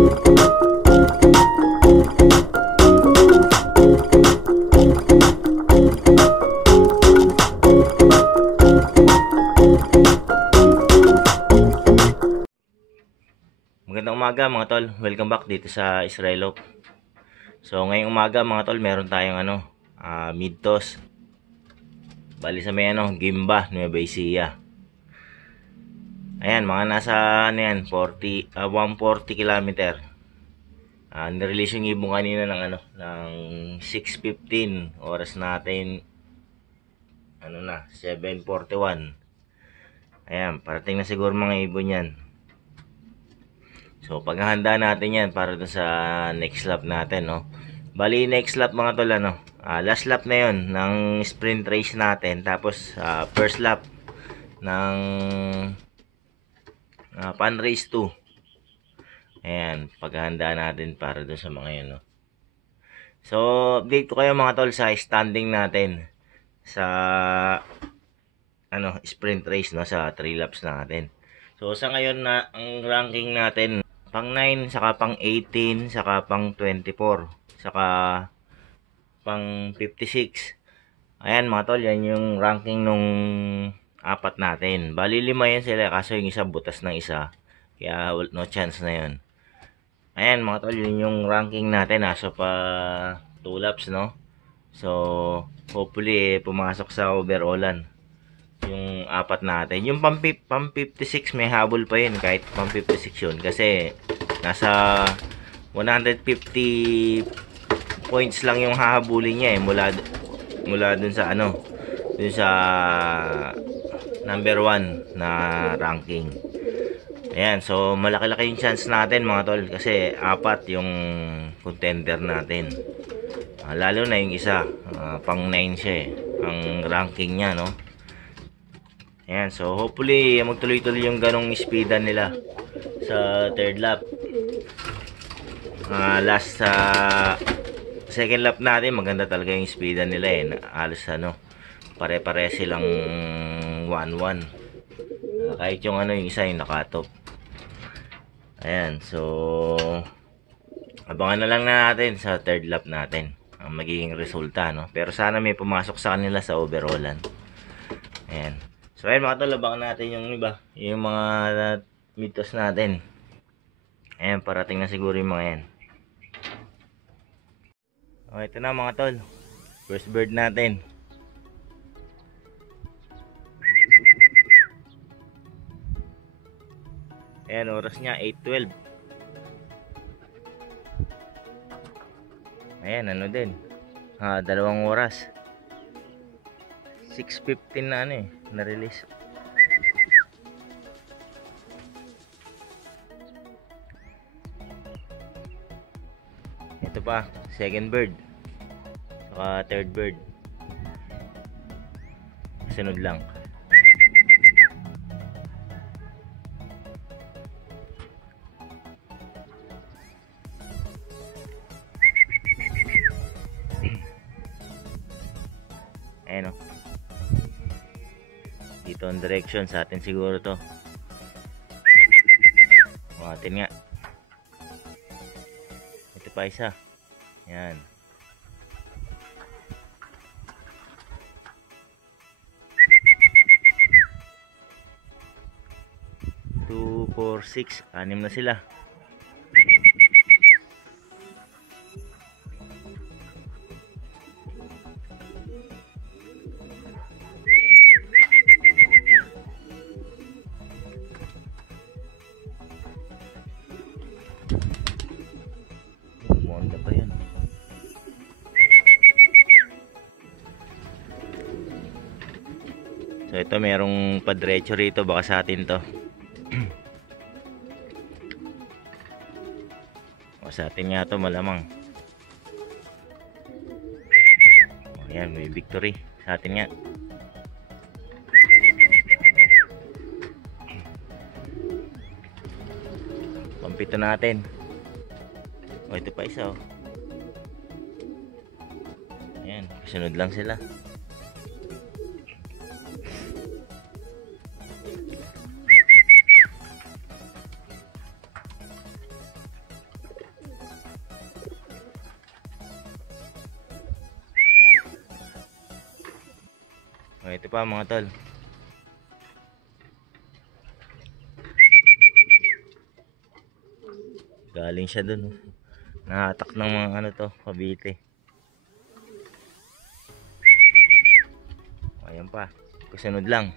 Magandang umaga mga tol, welcome back dito sa Israelop. So ngayong umaga mga tol, meron tayong mid-toss. Bali sa may Gimba, Nueva Ecija. Ayan, mga nasa 140 kilometer. Nirelease yung ibong kanina ng 6:15 oras natin. 7:41. Ayan, parating na siguro mga ibon yan. So paghahanda natin yan para dun sa next lap natin, no. Bali next lap mga tol, last lap na yon ng sprint race natin. Tapos first lap ng pan race 2. Ayan, paghahanda natin para dun sa mga yun, no. So update ko kayo mga tol sa standing natin sa sprint race, no, sa 3 laps natin. So sa ngayon na ang ranking natin pang 9, saka pang 18, saka pang 24, saka pang 56. Ayan mga tol, yan yung ranking nung apat natin. Bali 5 yan sila, kaso yung isa butas ng isa, kaya no chance na yun. Ayan mga tol, yun yung ranking natin so pa 2 laps, no. So hopefully pumasok sa overallan yung apat natin. Yung pang 56 may habol pa yun, kahit pang 56 yun, kasi nasa 150 points lang yung hahabulin niya mula dun sa dun sa number 1 na ranking. Ayan, so malaki-laki yung chance natin mga tol, kasi apat yung contender natin. Lalo na yung isa, pang 9 siya ang ranking niya, no. Ayan, so hopefully magtuloy-tuloy yung ganong speedan nila sa third lap. Last sa second lap natin, maganda talaga yung speedan nila halos pare-pare silang 1-1. Kahit yung yung isa yung nakatop. Ayan, so abangan na lang natin sa third lap natin ang magiging resulta, no. Pero sana may pumasok sa kanila sa overallan. Ayan. So ayun mga tol, abangan natin yung iba, yung mga mid-toss natin. Ayan, parating na siguro yung mga yan. O, ito na mga tol, first bird natin. Ayan, oras niya 8:12. Ayan, din, 2 oras, 6:15 na na-release. Ito pa, second bird, saka third bird, sunod lang. Ayan, dito ang direction sa atin siguro to. Atin nga, ito pa isa. Ayan, two, 4, 6, 6 na sila. Monda pa yan. So ito, merong padretso rito, baka sa atin to. O sa atin nga to malamang. O yan, may victory sa atin nga. Pampito natin. O ito pa isa, ayan, kasunod lang sila. So, ito pa mga tol. Galing siya dun. Nahatak ng mga ano to, Cavite. Ayan pa. Kasunod lang.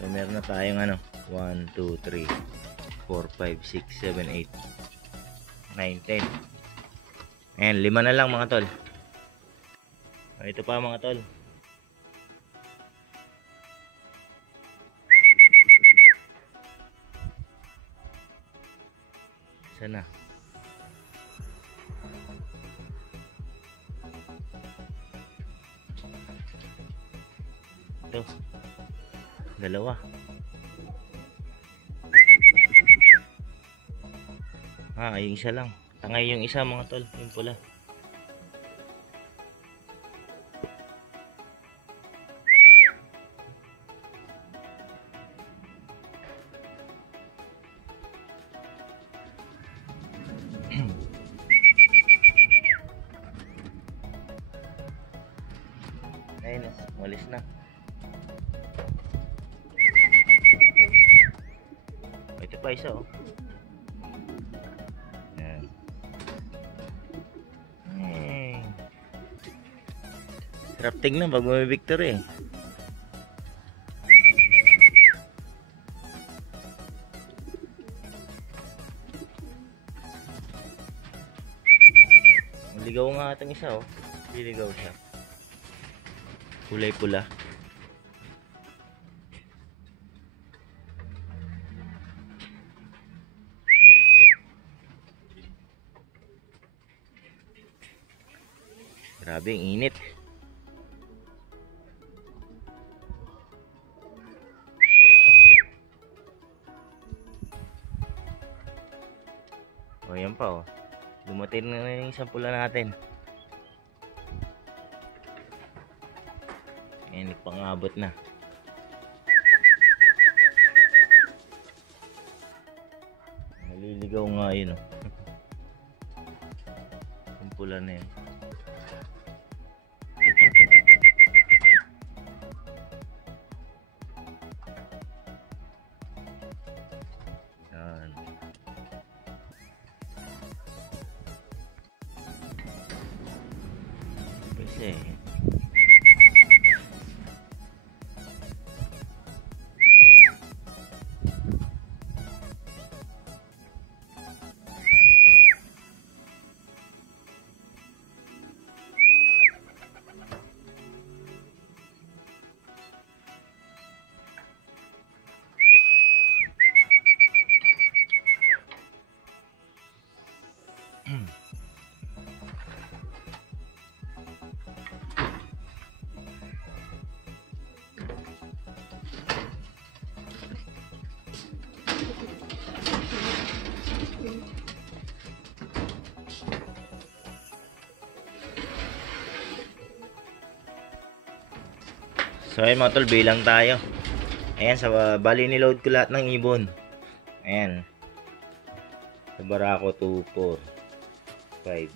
So, meron na tayong ano, 1, 2, 3, 4, 5, 6, 7, 8, 9, 10. Ayan, 5 na lang mga tol. So, ito pa mga tol. Sana. Ito. Dalawa. Yung isa lang. Tangay yung isa mga tol, yung pula. Ayun, walis na. Ito pa isa oh. Yan. Sarap tignan pag may victory eh. Ligaw nga atang isa oh. Liligaw siya. Kulay pula. Grabe, ang init. O, yan pa oh. Dumating na yung isang pula natin. Ayan, pangabot na. Naliligaw nga yun oh. Yung pula na yun. Yan. Kasi so ayun mga tol, bilang tayo. Ayan, sa bali niload ko lahat ng ibon. Ayan. Sa barako 2, 4, 5,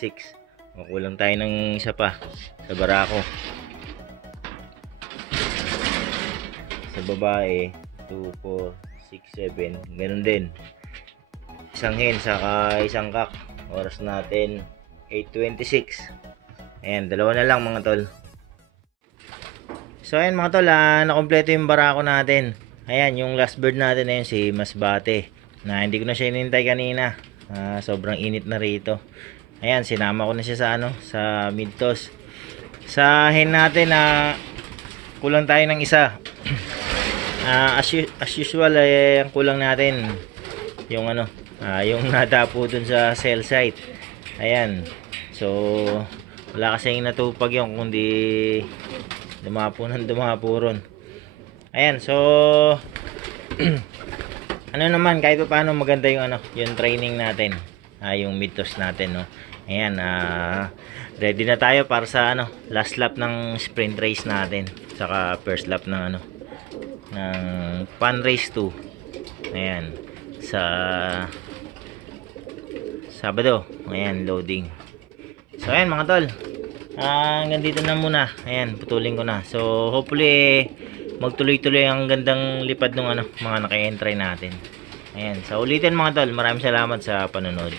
6. Makulang tayo ng isa pa sa barako. Sa babae 2, 4, 6, 7. Ganun din. Isang hen saka isang kak. Oras natin 8:26. Ayan, dalawa na lang mga tol. So ayan mga tol, nakompleto yung barako natin. Ayan, yung last bird natin ayun, si Masbate. Na hindi ko na siya inintay kanina. Sobrang init na rito. Ayan, sinama ko na siya sa ano, sa mid-toss. Sa hen natin na kulang tayo ng isa. As usual ang kulang natin yung ano, yung nadapo dun sa cell site. Ayan. So wala kasing natupag yung kundi dumapo ron. Ayan, so ano naman, kahit pa paano maganda yung ano, yung training natin. Yung mid-toss natin, no. Ayan, ready na tayo para sa ano, last lap ng sprint race natin. Saka first lap ng ano, ng fun race 2. Ayan, sa Sabado. Ayan, loading. So ayan mga tol. Hanggang dito na muna. Ayan, putulin ko na. So hopefully magtuloy-tuloy ang gandang lipad ng ano, mga naka-entry natin. Ayan, sa ulitin mga tol, maraming salamat sa panonood.